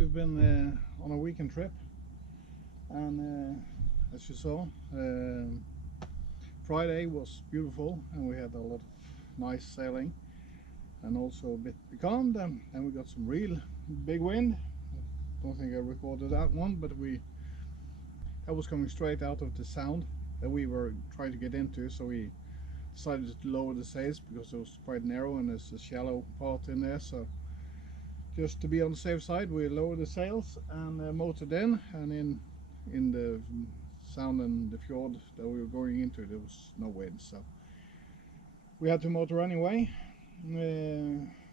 we've been on a weekend trip, and as you saw, Friday was beautiful and we had a lot of nice sailing and also a bit becalmed, and we got some real big wind. Don't think I recorded that one, but that was coming straight out of the sound that we were trying to get into, so we decided to lower the sails because it was quite narrow and there's a shallow part in there. So just to be on the safe side, we lowered the sails and motored in, and in the sound and the fjord that we were going into, there was no wind, so we had to motor anyway.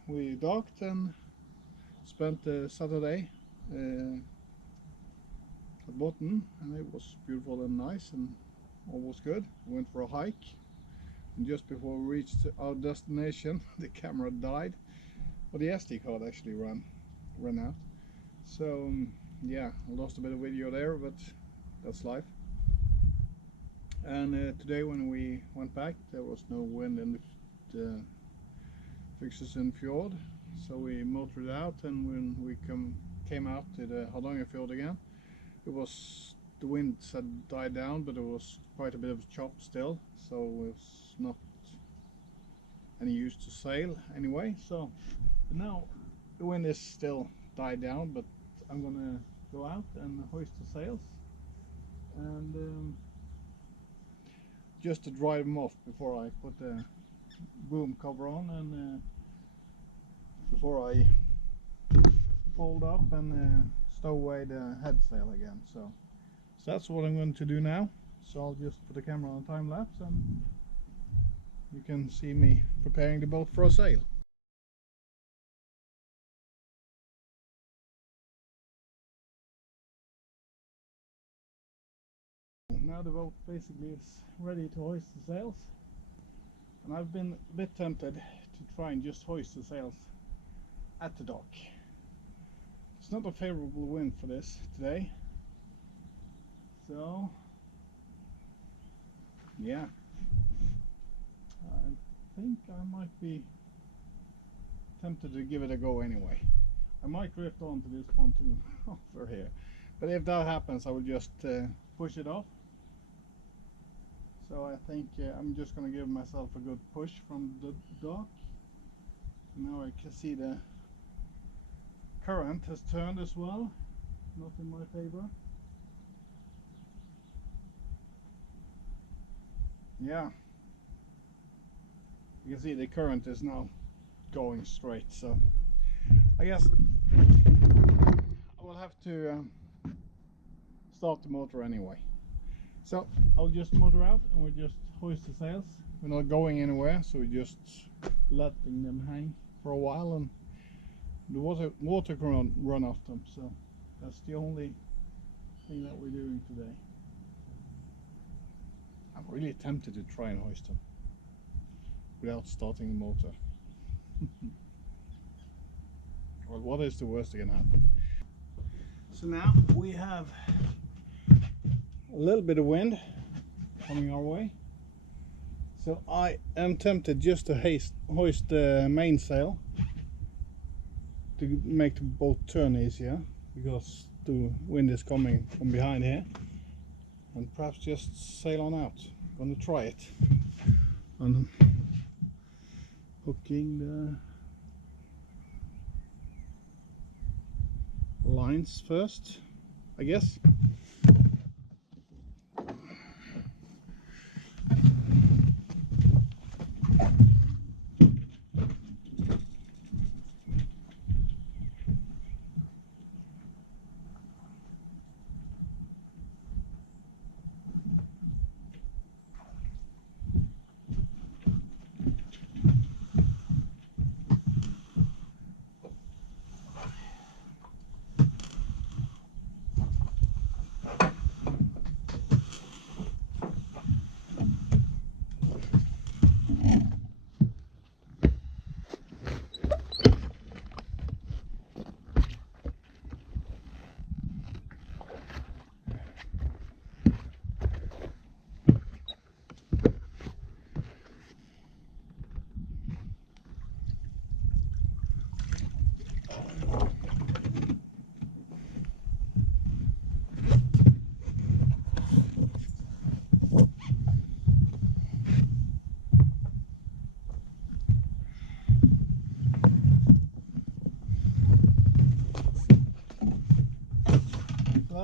We docked and spent the Saturday at Botnen, and it was beautiful and nice and all was good. We went for a hike, and just before we reached our destination the camera died, but the SD card actually ran out. So yeah, I lost a bit of video there, but that's life. And today when we went back, there was no wind in the fixtures in fjord, so we motored out, and when we came out to the fjord again, the wind had died down, but it was quite a bit of chop still, so it was not any use to sail anyway. So now the wind is still died down, but I'm gonna go out and hoist the sails and just to dry them off before I put the boom cover on, and before I fold up and stow away the head sail again. So that's what I'm going to do now. So I'll just put the camera on time lapse and you can see me preparing the boat for a sail. Now the boat basically is ready to hoist the sails, and I've been a bit tempted to try and just hoist the sails at the dock. It's not a favorable wind for this today, so yeah, I think I might be tempted to give it a go anyway. I might drift onto this pontoon over here, but if that happens I will just push it off. So I think I'm just going to give myself a good push from the dock. Now I can see the current has turned as well, not in my favor. Yeah, you can see the current is now going straight, so I guess I will have to start the motor anyway. So I'll just motor out and we'll just hoist the sails. We're not going anywhere, so we're just letting them hang for a while, and the water can run off them. So that's the only thing that we're doing today. I'm really tempted to try and hoist them without starting the motor. Well, what is the worst that can happen? So now we have a little bit of wind coming our way, so I am tempted just to hoist the mainsail to make the boat turn easier, because the wind is coming from behind here, and perhaps just sail on out. I'm gonna try it. I'm hooking the lines first, I guess.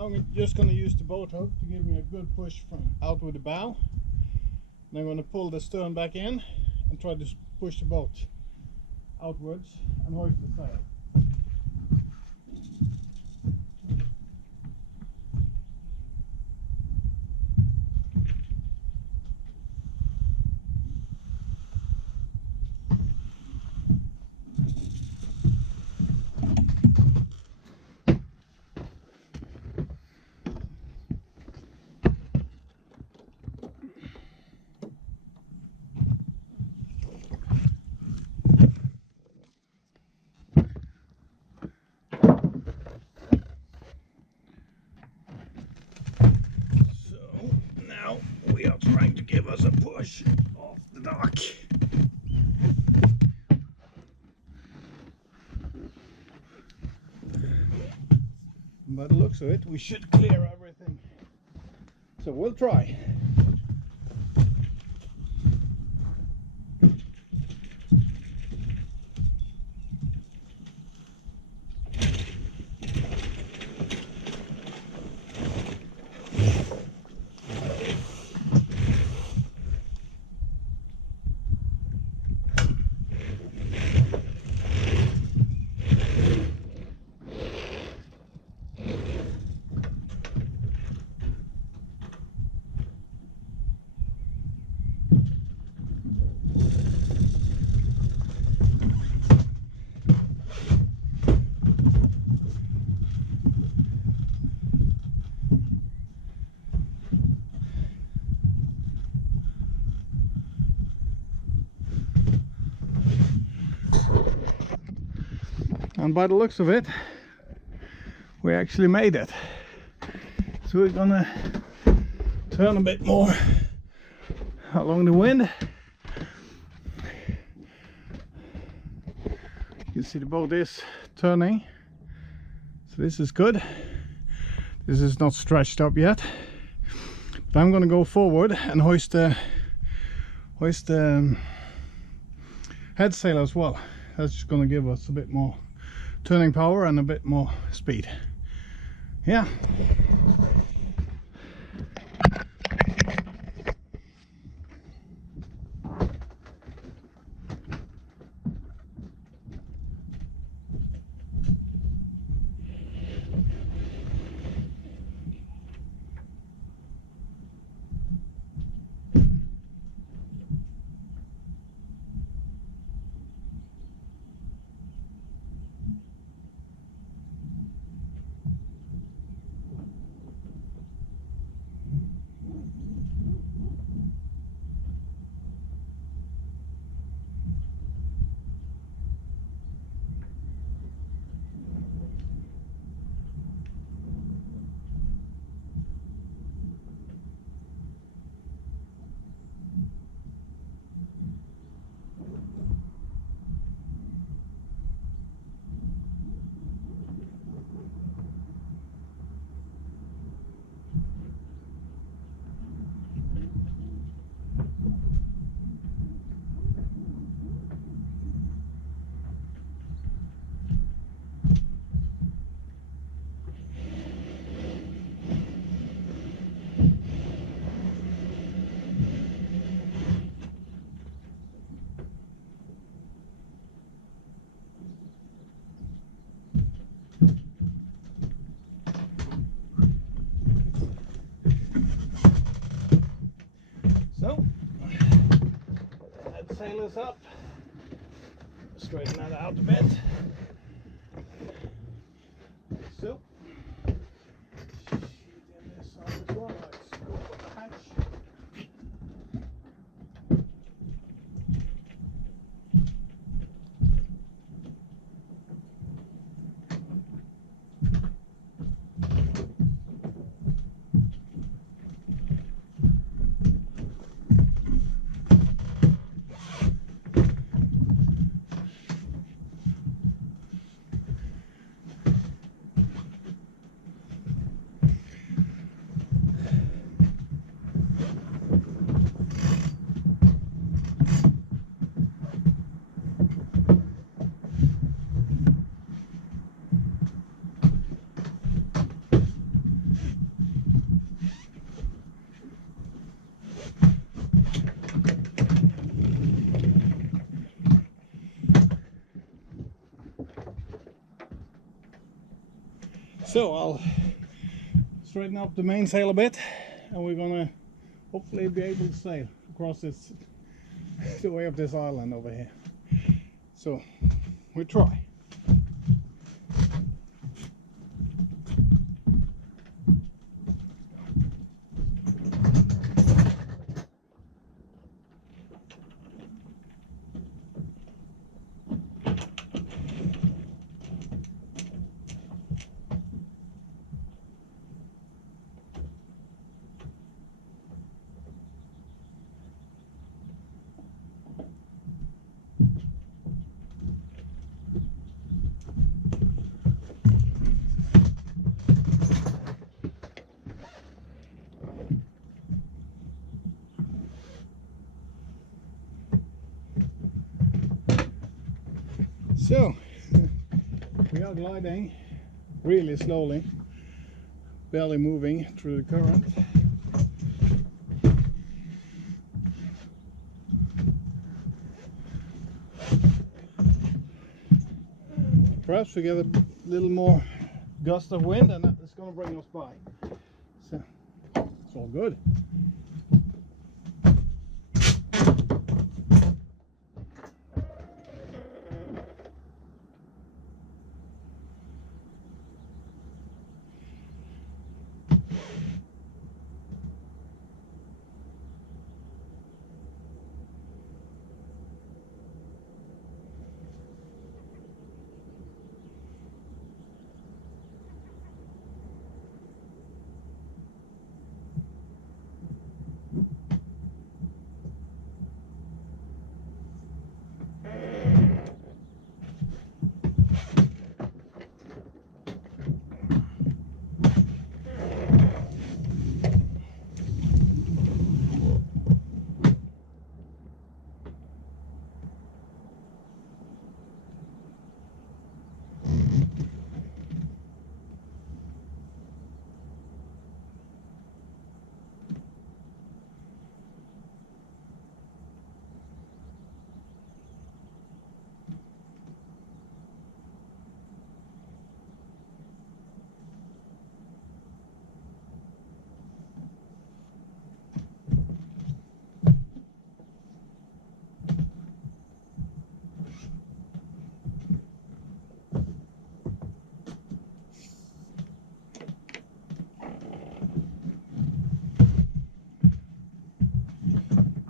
Now I'm just going to use the boat hook to give me a good push from out with the bow. And I'm going to pull the stern back in and try to push the boat outwards and hoist the sail. We are trying to give us a push off the dock. By the looks of it, we should clear everything. So we'll try. And by the looks of it, we actually made it. So we're gonna turn a bit more along the wind. You can see the boat is turning. So this is good. This is not stretched up yet. But I'm gonna go forward and hoist the head sail as well. That's just gonna give us a bit more turning power and a bit more speed. Yeah. So, that sail is up. Straighten that out a bit. So, sheet in this side as well. Let's go for the hatch. So I'll straighten up the mainsail a bit, and we're gonna hopefully be able to sail across this the way of this island over here. So we try. So we are gliding really slowly, barely moving through the current. Perhaps we get a little more gust of wind and it's going to bring us by. So it's all good.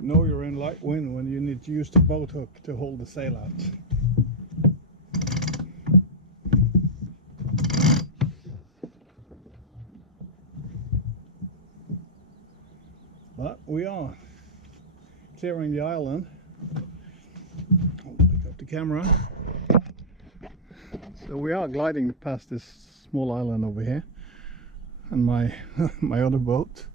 Know you're in light wind when you need to use the boat hook to hold the sail out. But we are clearing the island. I'll pick up the camera. So we are gliding past this small island over here and my my other boat.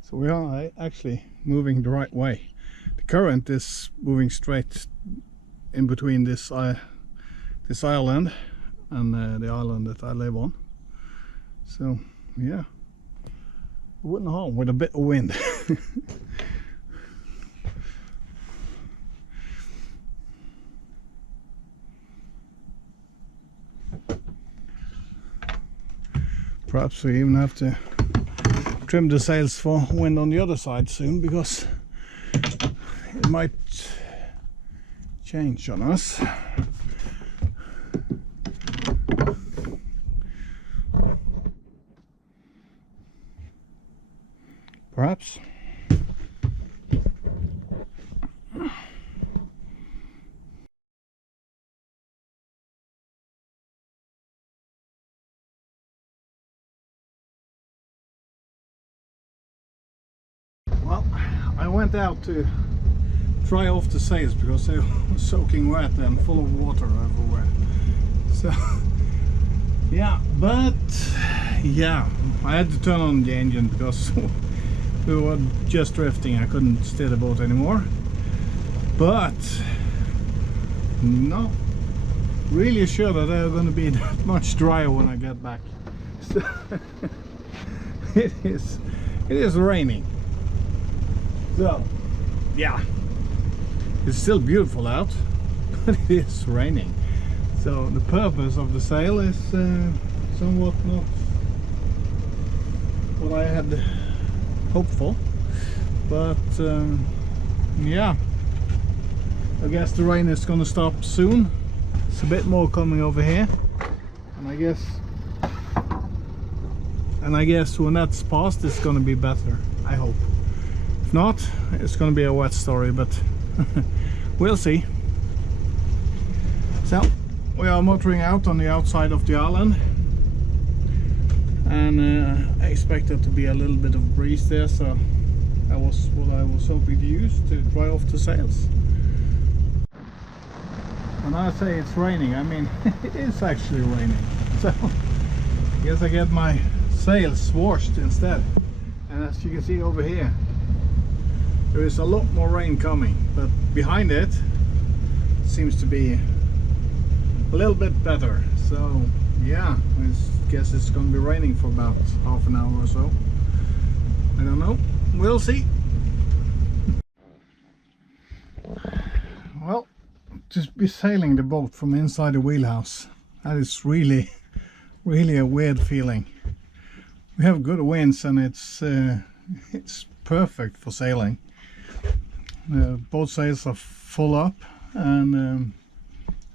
So we are actually moving the right way. The current is moving straight in between this island and the island that I live on. So yeah, it wouldn't harm with a bit of wind. Perhaps we even have to trim the sails for wind on the other side soon, because it might change on us. Perhaps. Well, I went out to dry off the sails because they were soaking wet and full of water everywhere. So yeah, but yeah, I had to turn on the engine because we were just drifting. I couldn't steer the boat anymore. But not really sure that they're going to be that much drier when I get back. So it is raining. So yeah, it's still beautiful out, but it is raining. So the purpose of the sail is somewhat not what I had hoped for, but yeah, I guess the rain is gonna stop soon. It's a bit more coming over here, and I guess when that's past it's gonna be better, I hope. If not, it's gonna be a wet story, but we'll see. So we are motoring out on the outside of the island, and I expect there to be a little bit of breeze there, so that was what I was hoping to use to dry off the sails. When I say it's raining, I mean it is actually raining, so I guess I get my sails washed instead. And as you can see over here, there is a lot more rain coming, but behind it seems to be a little bit better. So yeah, I guess it's going to be raining for about half an hour or so. I don't know, we'll see. Well, to be sailing the boat from inside the wheelhouse, that is really a weird feeling. We have good winds and it's perfect for sailing. Both sails are full up, and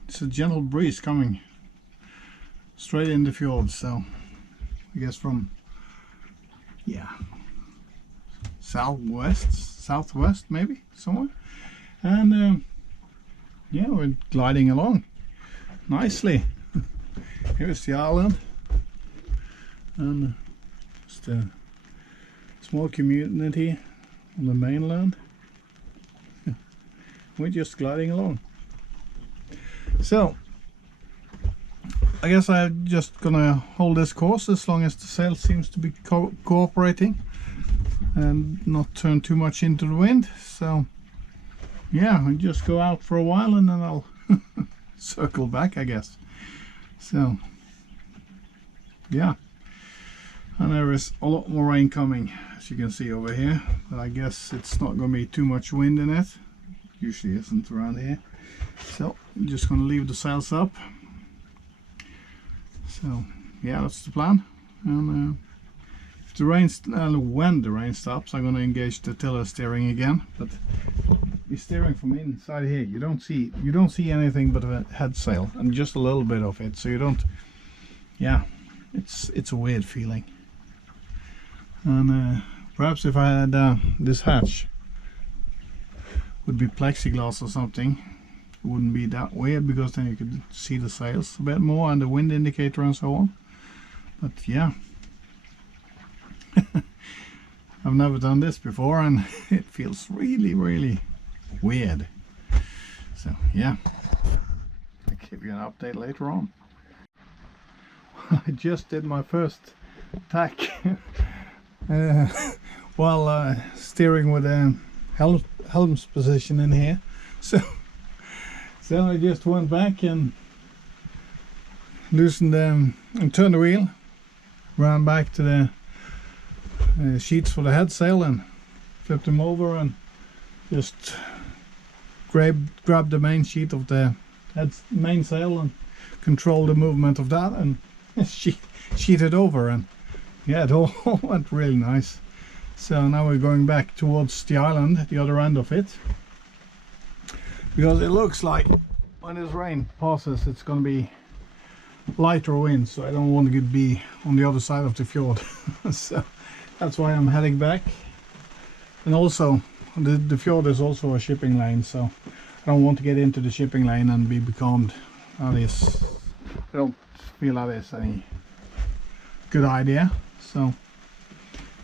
it's a gentle breeze coming straight in the fjord, so I guess from, yeah, southwest maybe, somewhere. And yeah, we're gliding along nicely. Here's the island, and just a small community on the mainland. We're just gliding along. So I guess I'm just gonna hold this course as long as the sail seems to be cooperating and not turn too much into the wind. So yeah, I'll just go out for a while and then I'll circle back, I guess. So yeah, and there is a lot more rain coming, as you can see over here, but I guess it's not going to be too much wind in it. Usually isn't around here. So I'm just going to leave the sails up. So yeah, that's the plan. And if the rain when the rain stops, I'm going to engage the tiller steering again. But you're steering from inside here, you don't see anything but a head sail and just a little bit of it. So you don't. Yeah, it's a weird feeling. And perhaps if I had this hatch would be plexiglass or something, it wouldn't be that weird, because then you could see the sails a bit more and the wind indicator and so on. But yeah, I've never done this before and it feels really weird. So yeah, I'll give you an update later on. I just did my first tack while steering with a helm's position in here. So I just went back and loosened and turned the wheel, ran back to the sheets for the head sail and flipped them over and just grabbed the main sheet of the main sail and controlled the movement of that and sheeted over, and yeah, it all went really nice. So now we're going back towards the island, the other end of it, because it looks like when this rain passes it's going to be lighter wind, so I don't want to be on the other side of the fjord. So that's why I'm heading back. And also the fjord is also a shipping lane, so I don't want to get into the shipping lane and be becalmed. I don't feel that is any good idea. So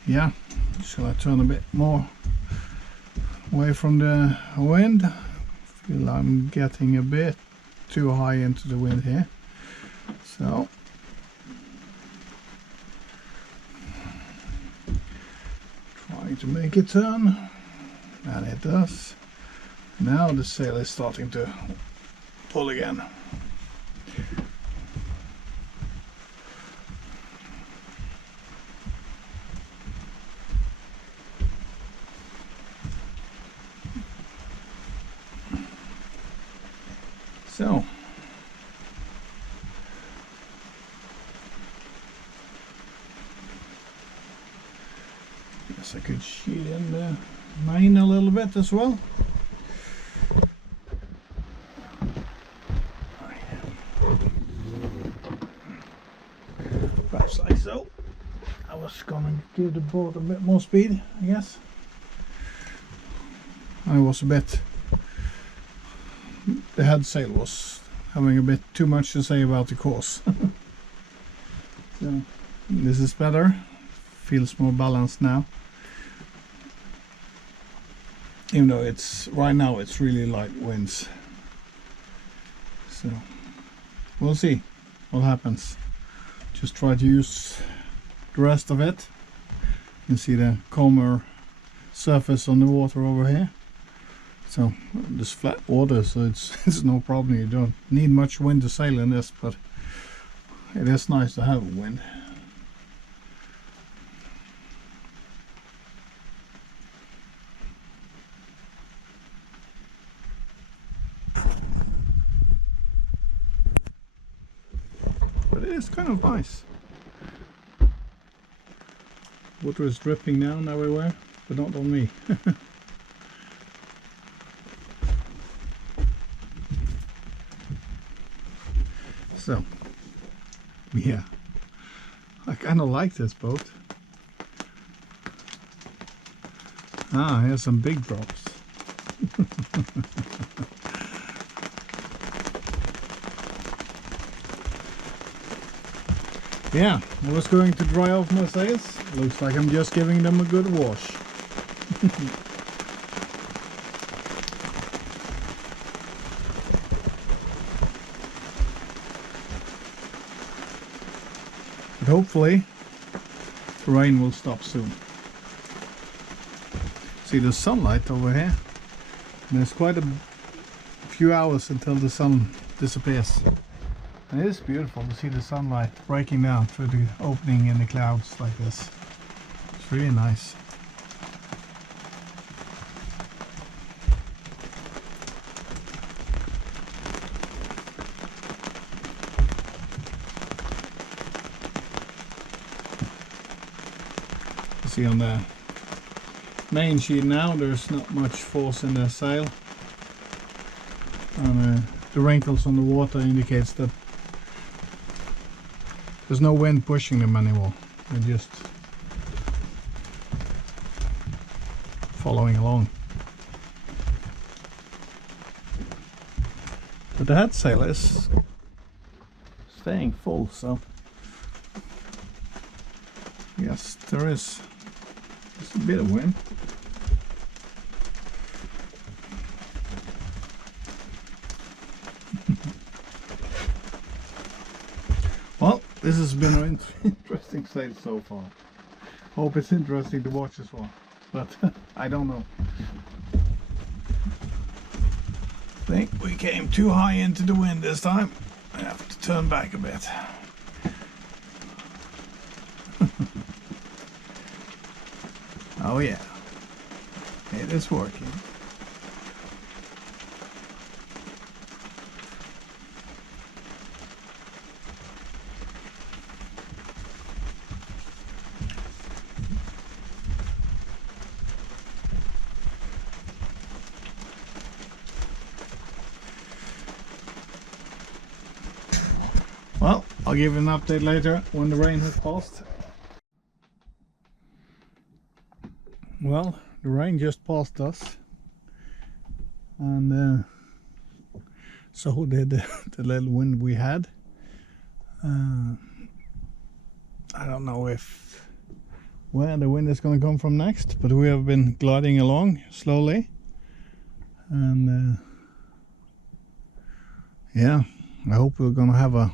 yeah, shall I turn a bit more away from the wind? I feel I'm getting a bit too high into the wind here. So trying to make it turn, and it does. Now the sail is starting to pull again. So guess I could sheet in the main a little bit as well. Perhaps like so. I was gonna give the boat a bit more speed, I guess. I was a bit... The head sail was having a bit too much to say about the course. So this is better. Feels more balanced now. Even though it's right now it's really light winds. So we'll see what happens. Just try to use the rest of it. You can see the calmer surface on the water over here. So this flat water, so it's no problem. You don't need much wind to sail in this, but it is nice to have wind. But it is kind of nice. Water is dripping down everywhere, but not on me. So, yeah, I kind of like this boat. Ah, here's some big drops. Yeah, I was going to dry off my sails. Looks like I'm just giving them a good wash. But hopefully the rain will stop soon. See the sunlight over here? And there's quite a few hours until the sun disappears. And it is beautiful to see the sunlight breaking down through the opening in the clouds like this. It's really nice. You see on the main sheet now there's not much force in the sail. And the wrinkles on the water indicates that there's no wind pushing them anymore. They're just following along. But the head sail is staying full, so yes, there is just a bit of wind. Well, this has been an interesting sail so far. Hope it's interesting to watch as well, but I don't know. I think we came too high into the wind this time. I have to turn back a bit. Oh yeah, it is working. Well, I'll give you an update later when the rain has passed. Well, the rain just passed us, and so did the little wind we had. I don't know where the wind is going to come from next, but we have been gliding along slowly, and yeah, I hope we're going to have a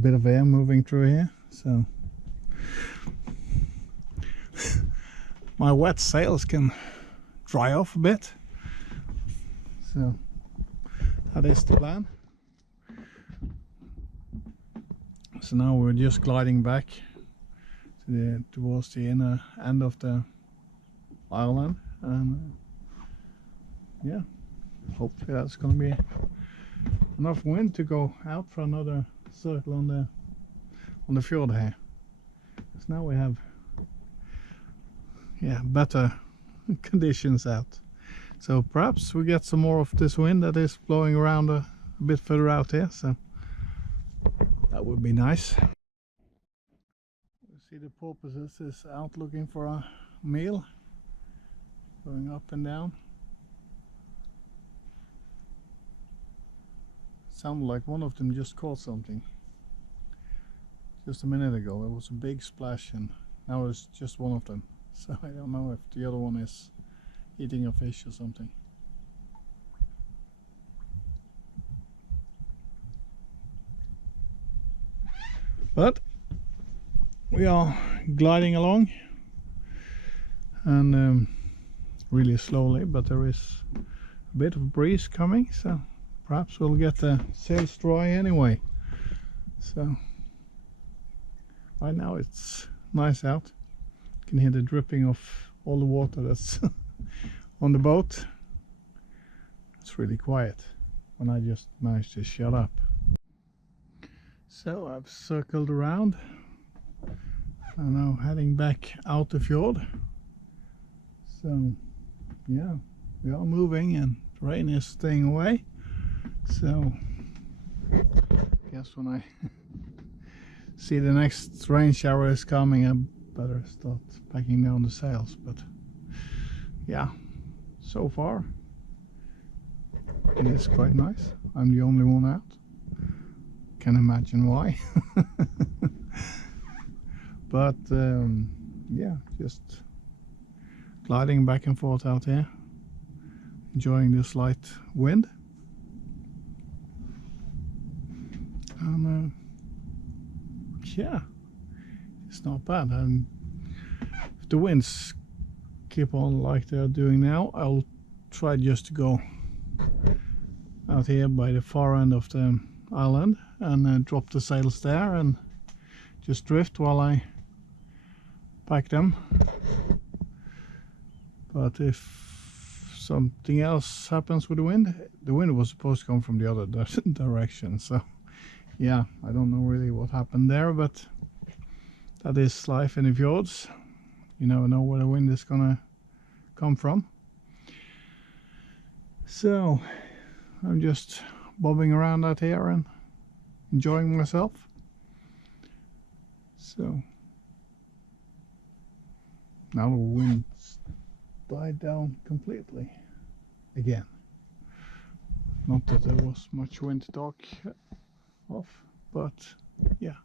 bit of air moving through here. So my wet sails can dry off a bit, so that is the plan. So now we're just gliding back to towards the inner end of the island, and yeah, hopefully that's going to be enough wind to go out for another circle on the fjord here. So now we have better conditions out. So perhaps we get some more of this wind that is blowing around a bit further out here, so that would be nice. You see the porpoises is out looking for a meal, going up and down. Sounded like one of them just caught something. Just a minute ago there was a big splash and now it's just one of them. So I don't know if the other one is eating a fish or something. But we are gliding along and really slowly, but there is a bit of breeze coming, so perhaps we'll get the sails dry anyway. So right now it's nice out. You can hear the dripping of all the water that's on the boat. It's really quiet when I just managed to shut up. So I've circled around. I'm now heading back out the fjord. So yeah, we are moving and the rain is staying away. So I guess when I see the next rain shower is coming, I better start packing down the sails. But yeah, so far it is quite nice. I'm the only one out. Can imagine why. But yeah, just gliding back and forth out here, enjoying this light wind. And yeah, it's not bad. And if the winds keep on like they're doing now, I'll try just to go out here by the far end of the island and drop the sails there and just drift while I pack them. But if something else happens with the wind was supposed to come from the other direction, so yeah, I don't know really what happened there, but that is life in the fjords. You never know where the wind is gonna come from. So I'm just bobbing around out here and enjoying myself. So now the wind's died down completely again. Not that there was much wind to talk of, but yeah,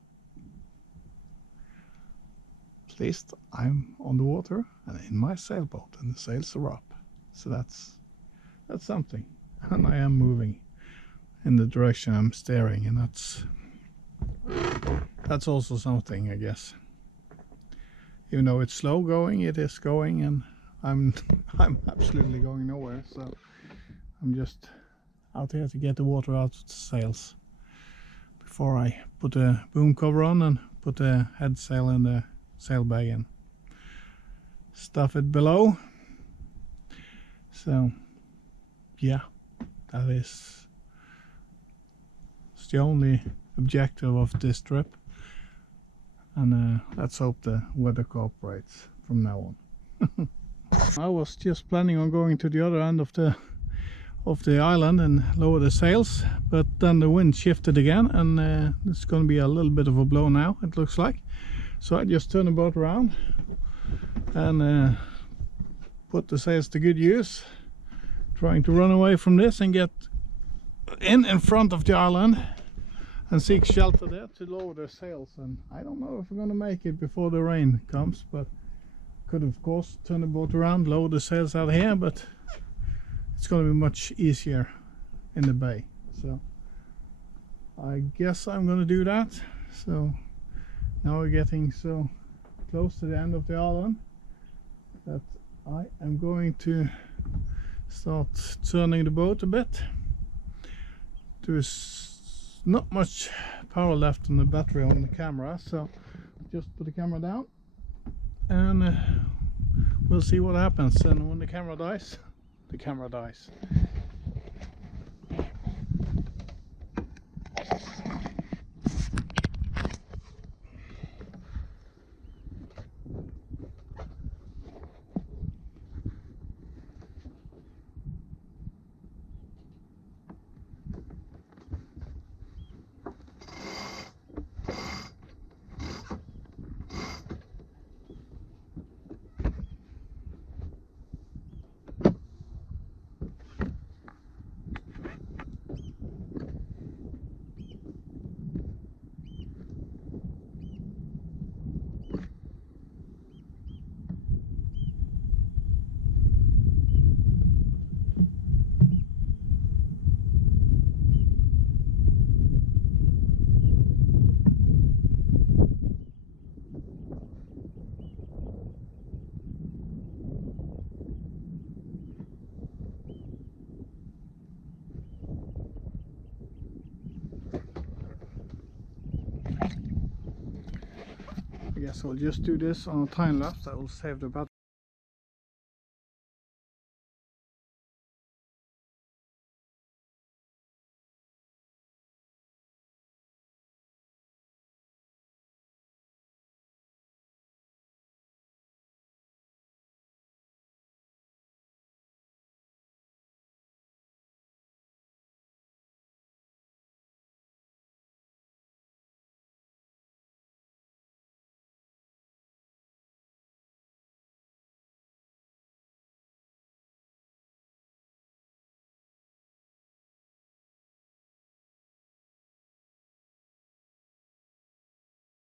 at least I'm on the water and in my sailboat and the sails are up, so that's something. And I am moving in the direction I'm steering, and that's also something, I guess. Even though it's slow going, it is going, and I'm absolutely going nowhere. So I'm just out here to get the water out of the sails before I put the boom cover on and put the head sail in the sailbag and stuff it below. So yeah, that is the only objective of this trip, and let's hope the weather cooperates from now on. I was just planning on going to the other end of the island and lower the sails, but then the wind shifted again, and it's going to be a little bit of a blow now, it looks like. So I just turned the boat around and put the sails to good use, trying to run away from this and get in front of the island and seek shelter there to lower the sails. And I don't know if we're going to make it before the rain comes, but could of course turn the boat around, lower the sails out here, but it's going to be much easier in the bay. So I guess I'm going to do that. So now we're getting so close to the end of the island that I am going to start turning the boat a bit. There's not much power left on the battery on the camera, so just put the camera down and we'll see what happens. And when the camera dies, the camera dies. I guess I'll just do this on a time lapse. That will save the battery.